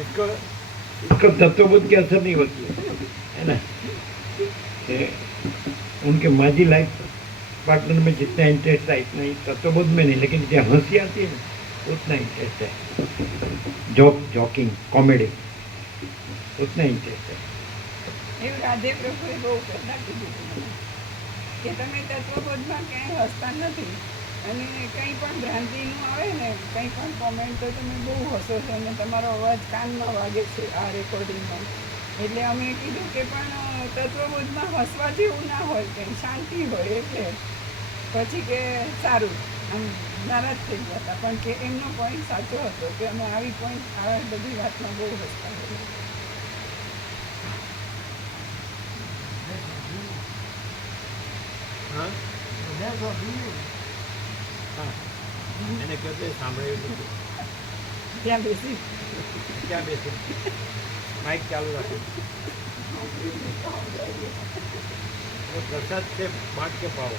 इसको इसको तत्वबोध की असर नहीं होती है ना। उनके माजी लाइफ पार्टनर में जितना इंटरेस्ट है इतना ही तत्वबोध में नहीं, लेकिन जहाँ हंसी आती है ना उतना इंटरेस्ट है। जॉकिंग कॉमेडी उतना इंटरेस्ट है। એવું રાધે પ્રભુએ બહુ કરતા કીધું કે તમે તત્વબોધમાં ક્યાંય હસતા નથી અને કંઈ પણ ભ્રાંતિનું આવે ને કંઈ પણ કોમેન્ટ તો તમે બહુ હસો છો અને તમારો અવાજ કાનમાં વાગે છે આ રેકોર્ડિંગમાં. એટલે અમે કીધું કે પણ તત્વબોધમાં હસવા જેવું ના હોય, કંઈ શાંતિ હોય. એટલે પછી કે સારું આમ નારાજ થઈ ગયા હતા, પણ કે એમનો પોઈન્ટ સાચો હતો કે અમે આવી પોઈન્ટ આ બધી વાતમાં બહુ હસતા હોઈએ. એને કહ્યું સાંભળ્યું ત્યાં બેસી ક્યાં બેસે માઇક ચાલુ રાખે પ્રસાદ છે બાંટ કે પાવો.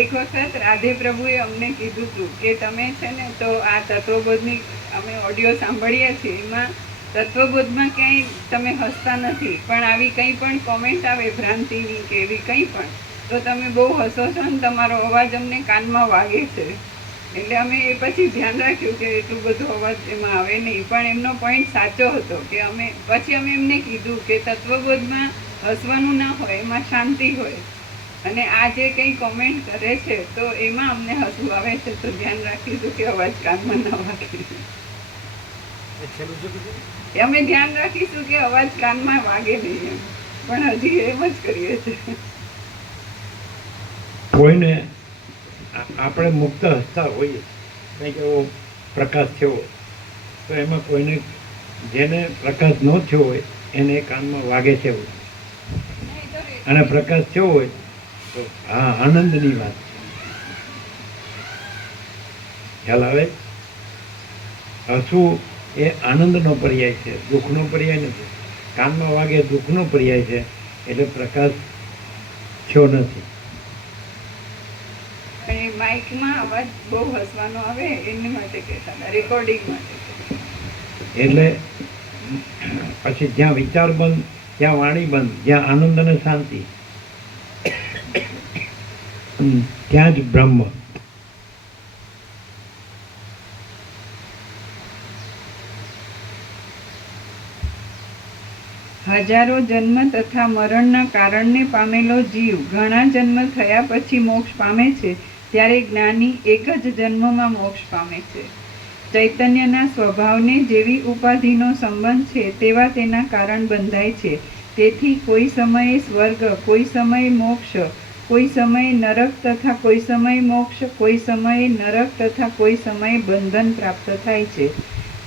એક વખત રાધે પ્રભુએ અમને કીધું હતું કે તમે છે ને તો આ તત્વબોધની અમે ઓડિયો સાંભળીએ છીએ, એમાં તત્વબોધમાં ક્યાંય તમે હસતા નથી, પણ આવી કંઈ પણ કોમેન્ટ આવે ભ્રાંતિની કે એવી કંઈ પણ તો તમે બહુ હસો છો ને તમારો અવાજ અમને કાનમાં વાગે છે. એટલે અમે એ પછી ધ્યાન રાખ્યું કે એટલું બધું અવાજ એમાં આવે નહીં, પણ એમનો પોઈન્ટ સાચો હતો કે અમે એમને કીધું કે તત્વબોધમાં હસવાનું ના હોય, એમાં શાંતિ હોય, અને આ જે કંઈ કોમેન્ટ કરે છે તો એમાં અમને હસવું આવે છે, તો ધ્યાન રાખીશું કે અવાજ કાનમાં ના વાગે. અમે ધ્યાન રાખીશું કે અવાજ કાનમાં વાગે નહીં એમ, પણ હજી એમ જ કરીએ છીએ. કોઈને આપણે મુક્ત હસતા હોઈએ, કંઈક એવો પ્રકાશ થયો તો એમાં કોઈને જેને પ્રકાશ ન થયો હોય એને કાનમાં વાગે છે એવું, અને પ્રકાશ થયો હોય તો હા આનંદની વાત છે. ખ્યાલ આવે? હસવું એ આનંદનો પર્યાય છે, દુઃખનો પર્યાય નથી. કાનમાં વાગે દુઃખનો પર્યાય છે, એટલે પ્રકાશ થયો નથી. અને માઇકમાં અવાજ બહુ હસવાનો આવે એની માટે કહેતા હતા, રેકોર્ડિંગ માટે. એટલે પછી જ્યાં વિચાર બંધ, જ્યાં વાણી બંધ, જ્યાં આનંદ અને શાંતિ, ત્યાં જ બ્રહ્મ. હજારો જન્મ તથા મરણના કારણને પામેલો જીવ ઘણા જન્મ થયા પછી મોક્ષ પામે છે, ત્યારે જ્ઞાની એક જ જન્મમાં મોક્ષ પામે છે. ચૈતન્યના સ્વભાવને જેવી ઉપાધિનો સંબંધ છે તેવા તેના કારણ બંધાય છે. તેથી કોઈ સમયે સ્વર્ગ, કોઈ સમયે મોક્ષ, કોઈ સમયે નરક તથા કોઈ સમયે મોક્ષ, કોઈ સમયે નરક તથા કોઈ સમયે બંધન પ્રાપ્ત થાય છે.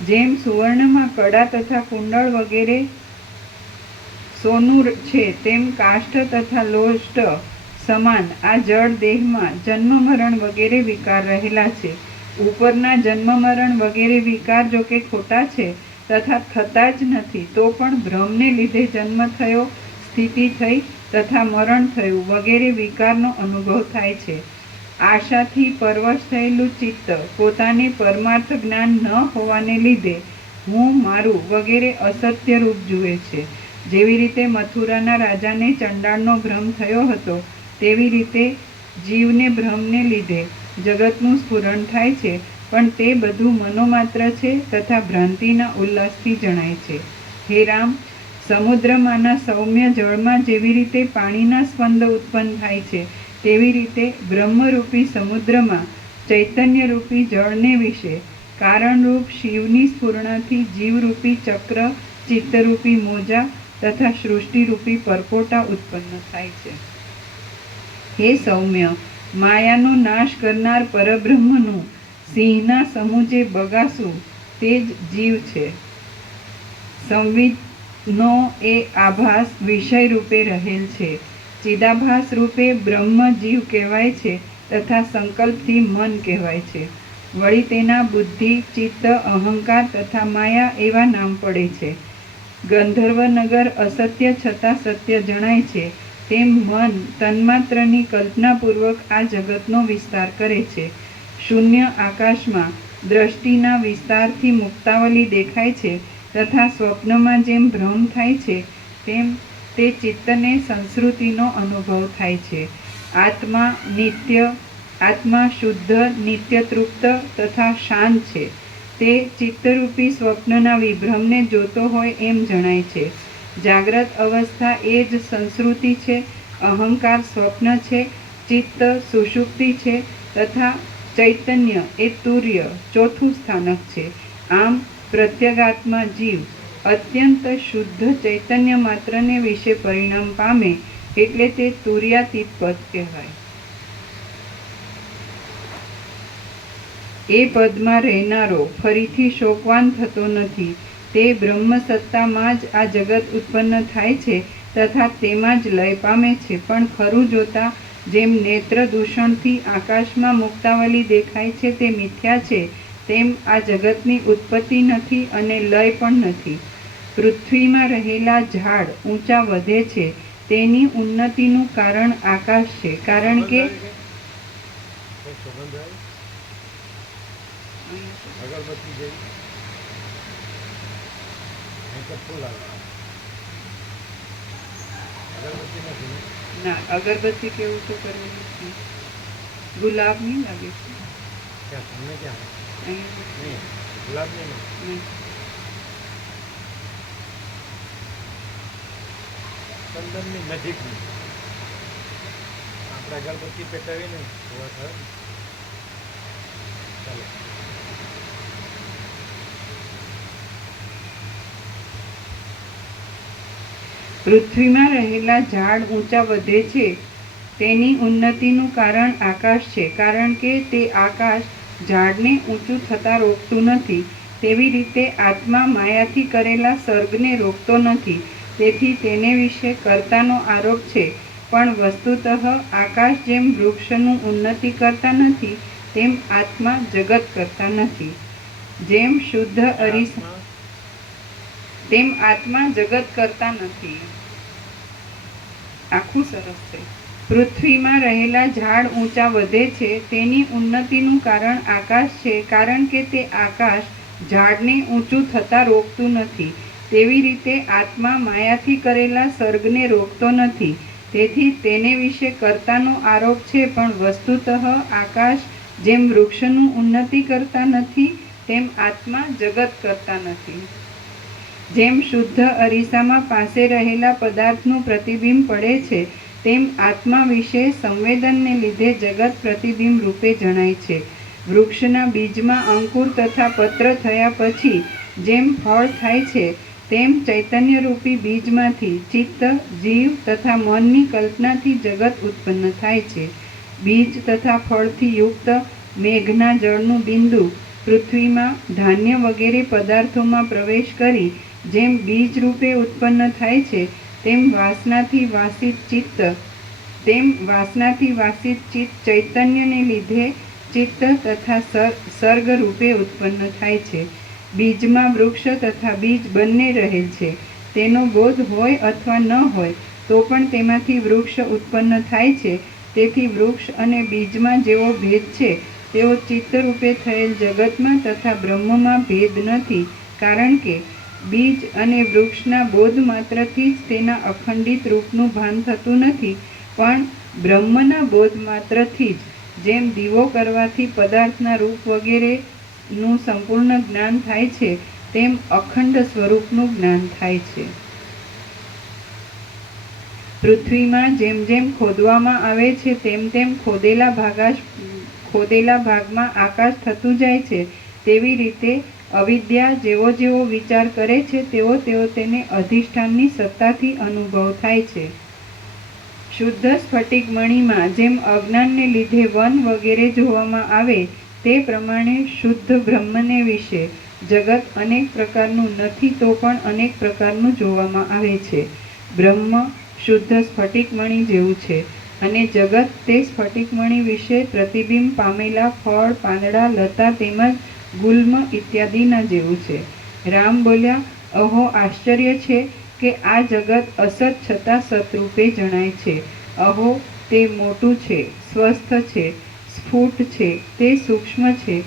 જેમ સુવર્ણમાં કડા તથા કુંડળ વગેરે સોનું છે, તેમ કાષ્ઠ તથા લોષ્ટ સમાન આ જળ દેહમાં જન્મ મરણ વગેરે વિકાર રહેલા છે. ઉપરના જન્મ મરણ વગેરે વિકાર જો કે ખોટા છે તથા થતા જ નથી, તો પણ ભ્રમને લીધે જન્મ થયો, સ્થિતિ થઈ તથા મરણ થયું વગેરે વિકારનો અનુભવ થાય છે. આશાથી પરવશ થયેલું ચિત્ત પોતાને પરમાર્થ જ્ઞાન ન હોવાને લીધે હું, મારું વગેરે અસત્ય રૂપ જુએ છે. જેવી રીતે મથુરાના રાજાને ચંડાળનો ભ્રમ થયો હતો, તેવી રીતે જીવને ભ્રમને લીધે જગતનું સ્ફુરણ થાય છે, પણ તે બધું મનોમાત્ર છે તથા ભ્રાંતિના ઉલ્લાસથી જણાય છે. હે રામ, સમુદ્રમાંના સૌમ્ય જળમાં જેવી રીતે પાણીના સ્પંદ ઉત્પન્ન થાય છે, તેવી રીતે બ્રહ્મરૂપી સમુદ્રમાં ચૈતન્યરૂપી જળને વિશે કારણરૂપ શિવની સ્ફુરણાથી જીવરૂપી ચક્ર, ચિત્તરૂપી મોજા તથા સૃષ્ટિરૂપી પરપોટા ઉત્પન્ન થાય છે. હે સૌમ્ય, માયાનો નાશ કરનાર પરબ્રહ્મનું સિંહના સમૂહે બગાસું તે જ જીવ છે. સંવિદનો એ આભાસ વિષય રૂપે રહેલ છે. ચિદાભાસ રૂપે બ્રહ્મ જીવ કહેવાય છે તથા સંકલ્પથી મન કહેવાય છે. વળી તેના બુદ્ધિ, ચિત્ત, અહંકાર તથા માયા એવા નામ પડે છે. ગંધર્વનગર અસત્ય છતાં સત્ય જણાય છે, તેમ મન તન્માત્રની કલ્પનાપૂર્વક આ જગતનો વિસ્તાર કરે છે. શૂન્ય આકાશમાં દ્રષ્ટિના વિસ્તારથી મુક્તાવલી દેખાય છે તથા સ્વપ્નમાં જેમ ભ્રમ થાય છે તેમ તે ચિત્તને સંસ્કૃતિનો અનુભવ થાય છે. આત્મા શુદ્ધ, નિત્ય તૃપ્ત તથા શાંત છે. તે ચિત્તરૂપી સ્વપ્નના વિભ્રમને જોતો હોય એમ જણાય છે. જાગ્રત અવસ્થા એ જ સંસ્કૃતિ છે, અહંકાર સ્વપ્ન છે, ચિત્ત સુષુપ્તિ છે તથા ચૈતન્ય એ તુર્ય ચોથું સ્થાનક છે. આમ પ્રત્યગાત્મા જીવ અત્યંત શુદ્ધ ચૈતન્ય માત્રને વિશે પરિણામ પામે એટલે તે તુર્યાતીત પદ કહેવાય. એ પદમાં રહેનારો ફરીથી શોકવાન થતો નથી. તે બ્રહ્મ સત્તામાં જ આ જગત ઉત્પન્ન થાય છે તથા તેમાં જ લય પામે છે. પણ ખરું જોતા જેમ નેત્ર દૂષણથી આકાશમાં મુક્તાવલી દેખાય છે તે મિથ્યા છે, તેમ આ જગતની ઉત્પત્તિ નથી અને લય પણ નથી. પૃથ્વીમાં રહેલા ઝાડ ઊંચા વધે છે તેની ઉન્નતિનું કારણ આકાશ છે, કારણ કે ના, અગરબત્તી કેવું તો કરવું નથી. ગુલાબ નહીં લાગે છે નહીં. ચંદનની નજીકની આપણે અગરબત્તી પેટાવીને જોવા થાય. ચાલો. પૃથ્વીમાં રહેલા ઝાડ ઊંચા વધે છે તેની ઉન્નતિનું કારણ આકાશ છે, કારણ કે તે આકાશ ઝાડને ઊંચું થતાં રોકતું નથી. તેવી રીતે આત્મા માયાથી કરેલા સર્ગને રોકતો નથી. તેથી તેને વિશે કર્તાનો આરોપ છે, પણ વસ્તુતઃ આકાશ જેમ વૃક્ષનું ઉન્નતિ કરતા નથી તેમ આત્મા જગત કરતા નથી. જેમ શુદ્ધ અરીસા તેમ આત્મા જગત કરતા નથી. આખું સરસ છે. પૃથ્વીમાં રહેલા ઝાડ ઊંચા વધે છે તેની ઉન્નતિનું કારણ આકાશ છે, કારણ કે તે આકાશ ઝાડને ઊંચું થતાં રોકતું નથી. તેવી રીતે આત્મા માયાથી કરેલા સર્ગને રોકતો નથી. તેથી તેને વિશે કર્તાનો આરોપ છે, પણ વસ્તુતઃ આકાશ જેમ વૃક્ષનું ઉન્નતિ કરતા નથી તેમ આત્મા જગત કરતા નથી. જેમ શુદ્ધ અરીસામાં પાસે રહેલા પદાર્થનું પ્રતિબિંબ પડે છે તેમ આત્મા વિશે સંવેદનને લીધે જગત પ્રતિબિંબ રૂપે જણાય છે. વૃક્ષના બીજમાં અંકુર તથા પત્ર થયા પછી જેમ ફળ થાય છે તેમ ચૈતન્યરૂપી બીજમાંથી ચિત્ત, જીવ તથા મનની કલ્પનાથી જગત ઉત્પન્ન થાય છે. બીજ તથા ફળથી યુક્ત મેઘના જળનું બિંદુ પૃથ્વીમાં ધાન્ય વગેરે પદાર્થોમાં પ્રવેશ કરી જેમ બીજ રૂપે ઉત્પન્ન થાય છે તેમ વાસનાથી વાસિત ચિત્ત ચૈતન્યને લીધે ચિત્ત તથા સર્ગ રૂપે ઉત્પન્ન થાય છે. બીજમાં વૃક્ષ તથા બીજ બંને રહેલ છે. તેનો બોધ હોય અથવા ન હોય તો પણ તેમાંથી વૃક્ષ ઉત્પન્ન થાય છે. તેથી વૃક્ષ અને બીજમાં જેવો ભેદ છે તેવો ચિત્તરૂપે થયેલ જગતમાં તથા બ્રહ્મમાં ભેદ નથી, કારણ કે બીજ અને વૃક્ષના બોધ માત્રથી જ તેના અખંડિત રૂપનું ભાન થતું નથી, પણ બ્રહ્મના બોધ માત્રથી જ જેમ દીવો કરવાથી પદાર્થના રૂપ વગેરેનું સંપૂર્ણ જ્ઞાન થાય છે તેમ અખંડ સ્વરૂપનું જ્ઞાન થાય છે. પૃથ્વીમાં જેમ જેમ ખોદવામાં આવે છે તેમ તેમ ખોદેલા ભાગમાં આકાશ થતું જાય છે. તેવી રીતે અવિદ્યા જેવો જેવો વિચાર કરે છે તેવો તેને અધિષ્ઠાનની સત્તાથી અનુભવ થાય છે. શુદ્ધ સ્ફટિક મણીમાં જેમ અજ્ઞાનને લીધે વન વગેરે જોવામાં આવે તે પ્રમાણે શુદ્ધ બ્રહ્મને વિશે જગત અનેક પ્રકારનું નથી તો પણ અનેક પ્રકારનું જોવામાં આવે છે. બ્રહ્મ શુદ્ધ સ્ફટિકમણી જેવું છે અને જગત તે સ્ફટિકમણી વિશે પ્રતિબિંબ પામેલા ફળ, પાંદડા, લતા તેમજ ગુલ્મ ઇત્યાદિના જેવું છે. રામ બોલ્યા, અહો આશ્ચર્ય છે કે આ જગત અસત છતાં સતરૂપે જણાય છે. અહો તે મોટું છે, સ્વસ્થ છે, સ્ફુટ છે, તે સૂક્ષ્મ છે,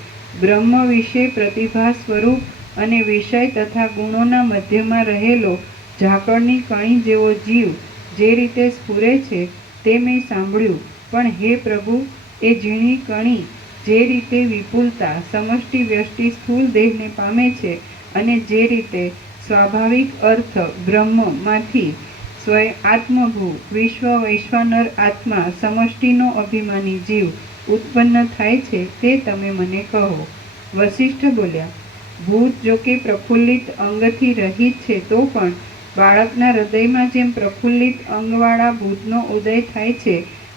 બ્રહ્મ વિશે પ્રતિભા સ્વરૂપ અને વિષય તથા ગુણોના મધ્યમાં રહેલો ઝાકળની કણી જેવો જીવ જે રીતે સ્ફુરે છે તે મેં સાંભળ્યું. પણ હે પ્રભુ, એ ઝીણી કણી જે રીતે વિપુલતા સમષ્ટિ વ્યષ્ટિ સ્થૂળ દેહને પામે છે અને જે રીતે સ્વાભાવિક અર્થ બ્રહ્મમાંથી આત્મભૂ વિશ્વ વૈશ્વાનર આત્મા સમષ્ટિનો અભિમાની જીવ ઉત્પન્ન થાય છે તે તમે મને કહો. વશિષ્ઠ બોલ્યા, ભૂત જો કે પ્રફુલ્લિત અંગથી રહિત છે તો પણ બાળકના હૃદયમાં જેમ પ્રફુલ્લિત અંગવાળા ભૂતનો ઉદય થાય છે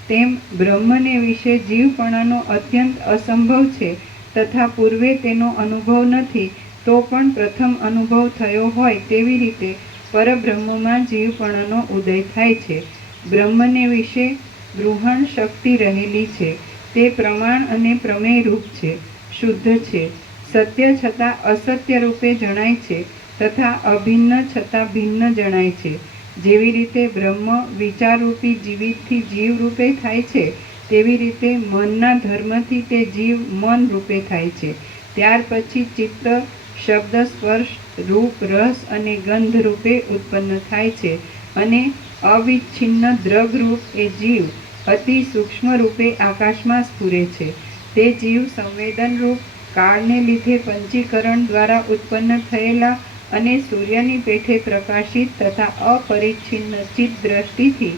તેમ બ્રહ્મને વિશે જીવપણાનો અત્યંત અસંભવ છે તથા પૂર્વે તેનો અનુભવ નથી તો પણ પ્રથમ અનુભવ થયો હોય તેવી રીતે પરબ્રહ્મમાં જીવપણાનો ઉદય થાય છે. બ્રહ્મને વિશે બૃહણ શક્તિ રહેલી છે. તે પ્રમાણ અને પ્રમેય રૂપ છે, શુદ્ધ છે, સત્ય છતાં અસત્ય રૂપે જણાય છે તથા અભિન્ન છતાં ભિન્ન જણાય છે. જેવી રીતે બ્રહ્મ વિચારરૂપી જીવિતથી જીવ રૂપે થાય છે તેવી રીતે મનના ધર્મથી તે જીવ મન રૂપે થાય છે. ત્યાર પછી ચિત્ત, શબ્દ, સ્પર્શ, રૂપ, રસ અને ગંધ રૂપે ઉત્પન્ન થાય છે અને અવિચ્છિન્ન દ્રગરૂપ એ જીવ અતિ સૂક્ષ્મ રૂપે આકાશમાં સ્ફુરે છે. તે જીવ સંવેદનરૂપ કાળને લીધે પંચીકરણ દ્વારા ઉત્પન્ન થયેલા અને સૂર્યની પેઠે પ્રકાશિત તથા અપરિચ્છિન્ન ચિત્ત દ્રષ્ટિથી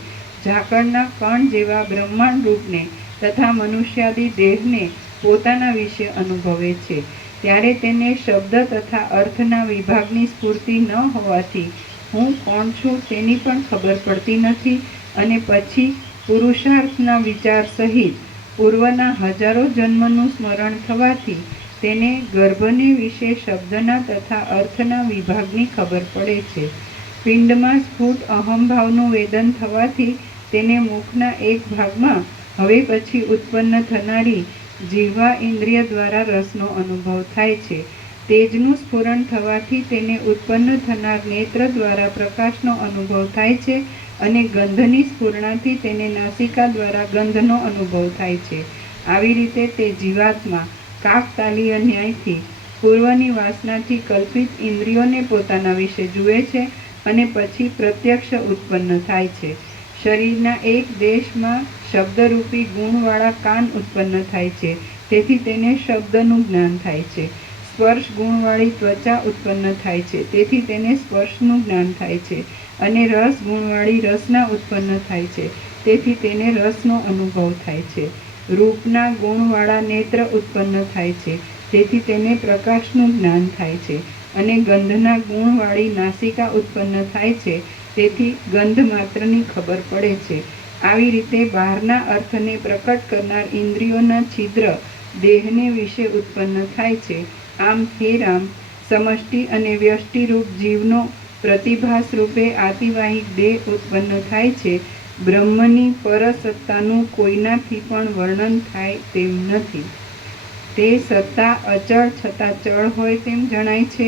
ઝાકળના કણ જેવા બ્રહ્માંડ રૂપને તથા મનુષ્યાદિ દેહને પોતાના વિશે અનુભવે છે. ત્યારે તેને શબ્દ તથા અર્થના વિભાગની સ્ફૂર્તિ ન હોવાથી હું કોણ છું તેની પણ ખબર પડતી નથી અને પછી પુરુષાર્થના વિચાર સહિત પૂર્વના હજારો જન્મનું સ્મરણ થવાથી તેને ગર્ભને વિશે શબ્દના તથા અર્થના વિભાગની ખબર પડે છે. પિંડમાં સ્ફુટ અહંભાવનું વેદન થવાથી તેને મુખના એક ભાગમાં હવે પછી ઉત્પન્ન થનારી જીહ્વા ઇન્દ્રિય દ્વારા રસનો અનુભવ થાય છે. તેજનું સ્ફુરણ થવાથી તેને ઉત્પન્ન થનાર નેત્ર દ્વારા પ્રકાશનો અનુભવ થાય છે અને ગંધની સ્ફુરણાથી તેને નાસિકા દ્વારા ગંધનો અનુભવ થાય છે. આવી રીતે તે જીવાત્મા કાકતાલીય ન્યાયથી પૂર્વની વાસનાથી કલ્પિત ઇન્દ્રિયોને પોતાના વિશે જુએ છે અને પછી પ્રત્યક્ષ ઉત્પન્ન થાય છે. શરીરના એક દેશમાં શબ્દરૂપી ગુણવાળા કાન ઉત્પન્ન થાય છે, તેથી તેને શબ્દનું જ્ઞાન થાય છે. સ્પર્શ ગુણવાળી ત્વચા ઉત્પન્ન થાય છે, તેથી તેને સ્પર્શનું જ્ઞાન થાય છે અને રસ ગુણવાળી રસના ઉત્પન્ન થાય છે, તેથી તેને રસનો અનુભવ થાય છે. રૂપના ગુણવાળા નેત્ર ઉત્પન્ન થાય છે, તેથી તેને પ્રકાશનું જ્ઞાન થાય છે અને ગંધના ગુણવાળી નાસિકા ઉત્પન્ન થાય છે, તેથી ગંધ માત્રની ખબર પડે છે. આવી રીતે બહારના અર્થને પ્રકટ કરનાર ઇન્દ્રિયોના છિદ્ર દેહને વિશે ઉત્પન્ન થાય છે. આમ હે રામ, સમષ્ટિ અને વ્યષ્ટિરૂપ જીવનો પ્રતિભાસ રૂપે આતિવાહિક દેહ ઉત્પન્ન થાય છે. બ્રહ્મની પરસત્તાનું કોઈનાથી પણ વર્ણન થાય તેમ નથી. તે સત્તા અચળ છતાં ચળ હોય તેમ જણાય છે.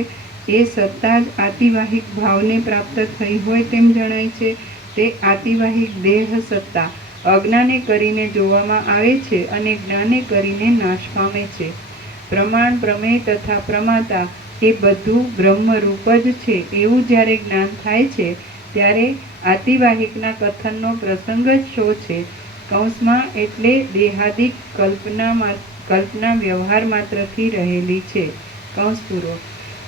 એ સત્તા જ આતિવાહિક ભાવને પ્રાપ્ત થઈ હોય તેમ જણાય છે. તે આતિવાહિક દેહ સત્તા અજ્ઞાને કરીને જોવામાં આવે છે અને જ્ઞાને કરીને નાશ પામે છે. પ્રમાણ, પ્રમેય તથા પ્રમાતા એ બધું બ્રહ્મરૂપ જ છે એવું જ્યારે જ્ઞાન થાય છે ત્યારે આતિવાહિકના કથનનો પ્રસંગ જ શો છે. કૌંસમાં એટલે દેહાદિક કલ્પના વ્યવહાર માત્રથી રહેલી છે. કૌંસ પૂરો.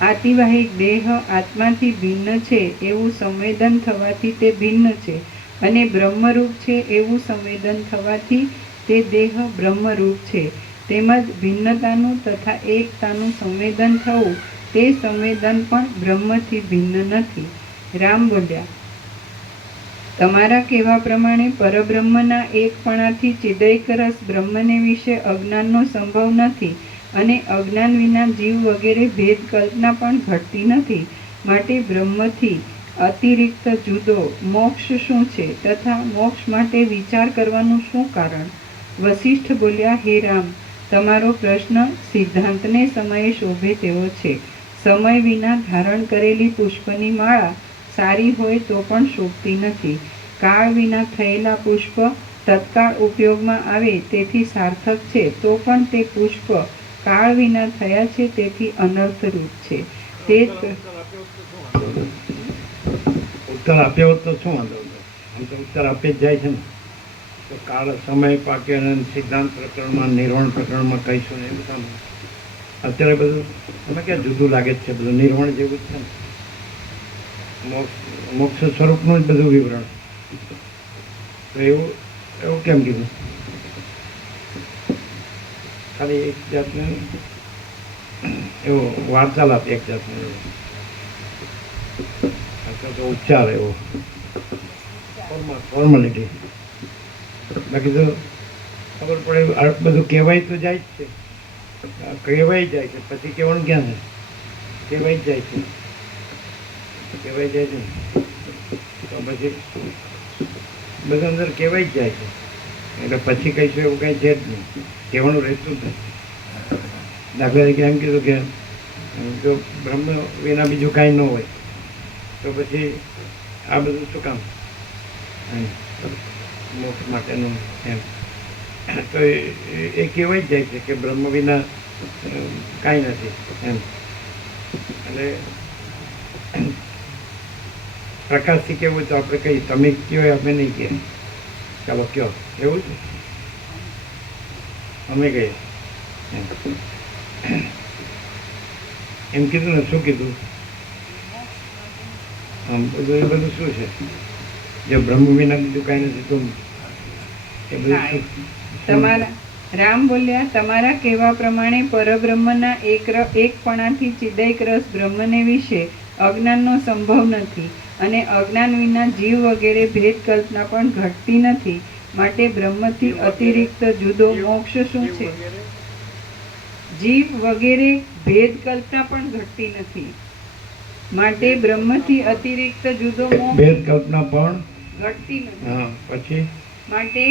આતિવાહિક દેહ આત્માથી ભિન્ન છે એવું સંવેદન થવાથી તે ભિન્ન છે અને બ્રહ્મરૂપ છે એવું સંવેદન થવાથી તે દેહ બ્રહ્મરૂપ છે. તેમજ ભિન્નતાનું તથા એકતાનું સંવેદન થવું તે સંવેદન પણ બ્રહ્મથી ભિન્ન નથી. રામ બોલ્યા, તમારા કહેવા પ્રમાણે પરબ્રહ્મના એકપણાથી ચિદૈક રસ બ્રહ્મને વિશે અજ્ઞાનનો સંભવ નથી અને અજ્ઞાન વિના જીવ વગેરે ભેદ કલ્પના પણ ઘટતી નથી. માટે બ્રહ્મથી અતિરિક્ત જુદો મોક્ષ શું છે તથા મોક્ષ માટે વિચાર કરવાનું શું કારણ? વશિષ્ઠ બોલ્યા, હે રામ, તમારો પ્રશ્ન સિદ્ધાંતને સમયે શોભે તેવો છે. સમય વિના ધારણ કરેલી પુષ્પની માળા સારી હોય તો પણ શોભતી નથી. કાળ વિના થયેલા પુષ્પ તત્કાળ ઉપયોગમાં આવે તેથી સાર્થક છે તો પણ તે પુષ્પ કાળ વિના થયા છે, તેથી અનર્થરૂપ છે. તે ઉત્તર આપ્યો હોત તો શું વાંધો હતો? આમ તો ઉત્તર આપી જ જાય છે ને. તો કાળ સમય પાક્યો અને સિદ્ધાંત પ્રકરણમાં નિર્વાણ પ્રકરણમાં કહીશું ને એ બધા અત્યારે બધું તમે ક્યાં જુદું લાગે જ છે, બધું નિર્વાણ જેવું જ છે ને. મોક્ષ સ્વરૂપનું જ બધું વિવરણ. તો એવું એવું કેમ કીધું? ખાલી એક જાતનું એવો વાર્તાલાપ, એક જાતનો એવો અથવા તો ઉચ્ચાર એવો ફોર્માલિટી. બાકી તો ખબર પડે આ બધું કહેવાય તો જાય જ છે, કહેવાય જાય છે, પછી કહેવાનું ક્યાં છે? કહેવાય જ જાય છે, કહેવાય જાય છે તો પછી બધું અંદર કહેવાય જ જાય છે. એટલે પછી કહીશું એવું કાંઈ છે જ નહીં, કહેવાનું રહેતું જ નથી. દાખલા તરીકે એમ કીધું કે જો બ્રહ્મ વિના બીજું કાંઈ ન હોય તો પછી આ બધું શું કામ મોક્ષ માટેનું એમ. તો એ કહેવાય જ જાય છે કે બ્રહ્મ વિના કાંઈ નથી એમ. એટલે પ્રકાશથી કહેવું તો આપણે કહીએ, તમે કહો અમે નહીં કહીએ, ચાલો કહો, એવું છે અમે કહીએ એમ કીધું ને. શું કીધું? આમ બધું એ બધું શું છે? જો બ્રહ્મ વિના બીજું કાંઈ નથી તો એ બધું તમારા રામ બોલ્યા, તમારા કહેવા પ્રમાણે પરબ્રહ્મના એકપણાથી ચિદૈક રસ બ્રહ્મને વિશે અજ્ઞાનનો સંભવ નથી, અને અજ્ઞાન વિના જીવ વગેરે ભેદ કલ્પના પણ ઘટતી નથી. માટે બ્રહ્મથી અતિરિક્ત જુદો મોક્ષ શું છે? જીવ વગેરે ભેદ કલ્પના પણ ઘટતી નથી, માટે બ્રહ્મથી અતિરિક્ત જુદો મોક્ષ ભેદ કલ્પના પણ ઘટતી નથી. હા, પછી માટે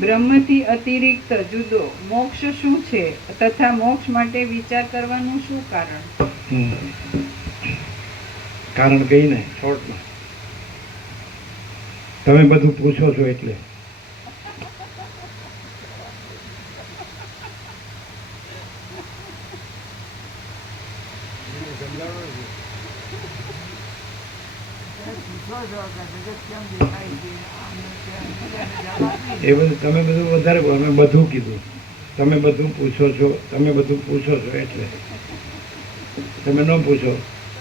બ્રહ્મથી અતિરિક્ત જુદો મોક્ષ શું છે, તથા મોક્ષ માટે વિચાર કરવાનું શું કારણ? કારણ કહીને શોર્ટમાં તમે બધું પૂછો છો એટલે. એ બધું તમે બધું વધારે અમે બધું કીધું, તમે બધું પૂછો છો, તમે બધું પૂછો છો એટલે. તમે ન પૂછો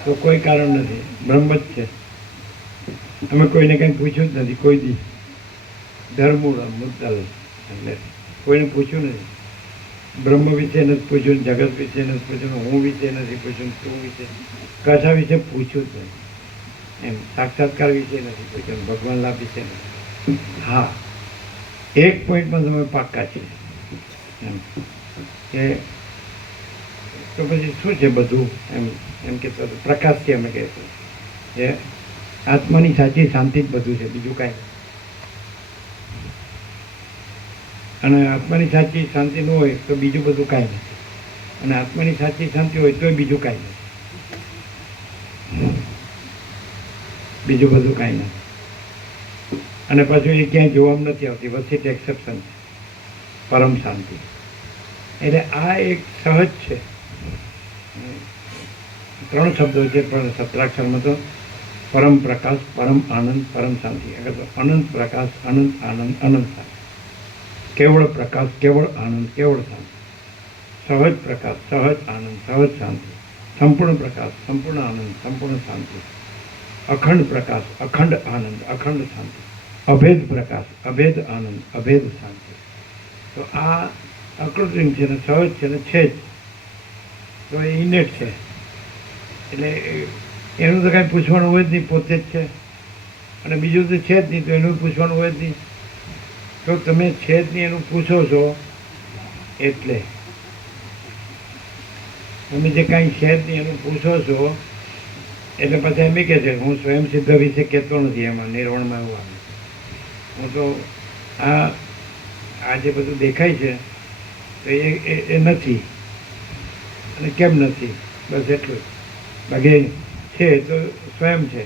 તો કોઈ કારણ નથી, બ્રહ્મ જ છે. અમે કોઈને કંઈ પૂછ્યું જ નથી કોઈ દી. ધર્મૂળ મુદ્દા એટલે કોઈને પૂછ્યું નથી. બ્રહ્મ વિશે નથી પૂછ્યું, જગત વિશે નથી પૂછ્યું, હું વિશે નથી પૂછ્યું, તું વિશે કશા વિશે પૂછ્યું જ નથી એમ. સાક્ષાત્કાર વિશે નથી પૂછ્યું, ભગવાન લાભ વિશે નથી. હા, એક પોઈન્ટમાં તમે પાક્કા છે એમ કે તો પછી શું છે બધું એમ એમ કે પ્રકાશથી અમે કહીશું કે આત્માની સાચી શાંતિ જ બધું છે, બીજું કાંઈ. અને આત્માની સાચી શાંતિ ન હોય તો બીજું બધું કાંઈ નથી, અને આત્માની સાચી શાંતિ હોય તો બીજું કાંઈ નથી, બીજું બધું કાંઈ નથી. અને પાછું એ ક્યાંય જોવામાં નથી આવતી, વચ્ચે એક્સેપ્શન છે, પરમ શાંતિ. એટલે આ એક સહજ છે. 3 શબ્દો છે પણ સત્રાક્ષરમાં તો પરમ પ્રકાશ, પરમ આનંદ, પરમ શાંતિ. આગળ તો અનંત પ્રકાશ, અનંત આનંદ, અનંત શાંતિ. કેવળ પ્રકાશ, કેવળ આનંદ, કેવળ શાંતિ. સહજ પ્રકાશ, સહજ આનંદ, સહજ શાંતિ. સંપૂર્ણ પ્રકાશ, સંપૂર્ણ આનંદ, સંપૂર્ણ શાંતિ. અખંડ પ્રકાશ, અખંડ આનંદ, અખંડ શાંતિ. અભેદ પ્રકાશ, અભેદ આનંદ, અભેદ શાંતિ. તો આ અકૃત્રિમ છે ને સહજ છે ને છે જ, તો એ ઇનેટ છે. એટલે એનું તો કાંઈ પૂછવાનું હોય જ નહીં, પોતે જ છે. અને બીજું તો છે જ નહીં, તો એનું પૂછવાનું હોય જ નહીં. તો તમે છે જ નહીં એનું પૂછો છો એટલે. તમે જે કાંઈ છે જ નહીં એનું પૂછો છો એટલે પછી એમ કહે છે હું સ્વયં સિદ્ધ વિશે કહેતો નથી. એમાં નિર્વાણમાં એવું આવે, હું તો આ જે બધું દેખાય છે તો એ નથી. અને કેમ નથી? બસ એટલું જ. બાકી છે તો સ્વયં છે,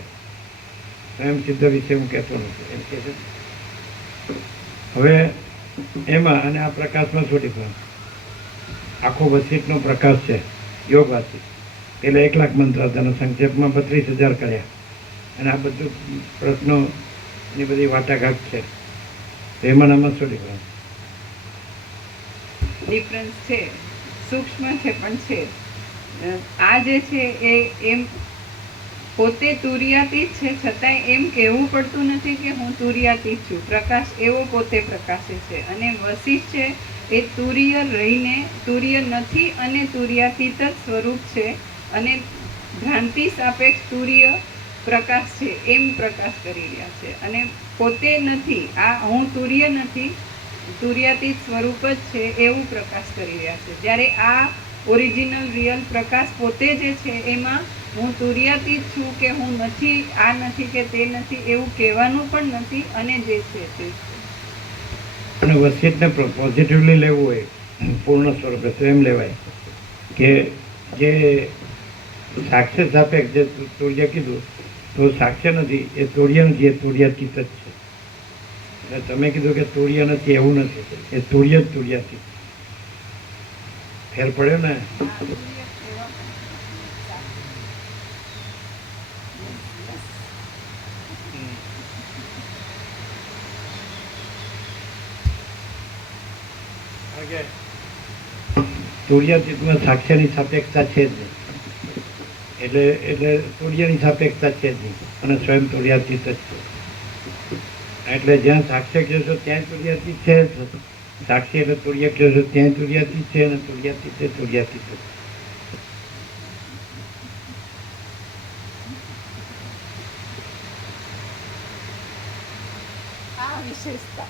સ્વયં સિદ્ધ વિશે હું કહેતો નથી એમ કહે છે. હવે એમાં અને આ પ્રકાશમાં શું ડિફરન્સ? આખો વસીતનો પ્રકાશ છે યોગ વાસિત. પેલા 1,00,000 મંત્ર હતા અને સંક્ષેપમાં 32,000 કર્યા. અને આ બધું પ્રશ્નોની બધી વાટાઘાટ છે. તો એમાં આમાં શું ડિફરન્સ? ડિફરન્સ છે, સૂક્ષ્મ છે પણ છે. આ જે છે એ એમ પોતે તુર્યાતીત છે, છતાંય એમ કહેવું પડતું નથી કે હું તુર્યાતીત છું. પ્રકાશ એવો પોતે પ્રકાશે છે. અને વશિષ્ઠ છે એ તુર્ય રહીને તુર્ય નથી અને તુર્યાતીત જ સ્વરૂપ છે. અને ભ્રાંતિ સાપેક્ષ તુર્ય પ્રકાશ છે એમ પ્રકાશ કરી રહ્યા છે. અને પોતે નથી, આ હું તુર્ય નથી, તુર્યાતીત સ્વરૂપ જ છે એવું પ્રકાશ કરી રહ્યા છે. જ્યારે આ ઓરિજિનલ રિયલ પ્રકાશ પોતે જે છે એમાં હું તુર્યાતીત છું કે હું નથી, આ નથી કે તે નથી એવું કહેવાનું પણ નથી. અને જે છે તે છે. અને વસીતને પોઝિટિવલી લેવું હોય પૂર્ણ સ્વરૂપે તો એમ લેવાય કે જે સાક્ષ્ય સાપેક્ષ જે તુર્ય કીધું તો સાક્ષ્ય નથી, એ તુર્ય નથી, એ તુર્યાતીત જ છે. એટલે તમે કીધું કે તુર્ય નથી એવું નથી, એ તુર્ય જ તુર્યાતીત. ફેર પડ્યો ને? તુર્યાતીતમાં સાક્ષ્યની સાપેક્ષતા છે જ નહીં. એટલે તુર્યની સાપેક્ષતા છે જ નહીં અને સ્વયં તુર્યાતીત જ છે. એટલે જ્યાં સાક્ષ્ય કહો છો ત્યાં તુર્યાતીત છે, સાક્ષી એટલે તુર્ય કહો છો ત્યાં તુર્યાતીત છે, અને તુર્યાતીત છે તુર્યાતીત છે. આ વિશેષતા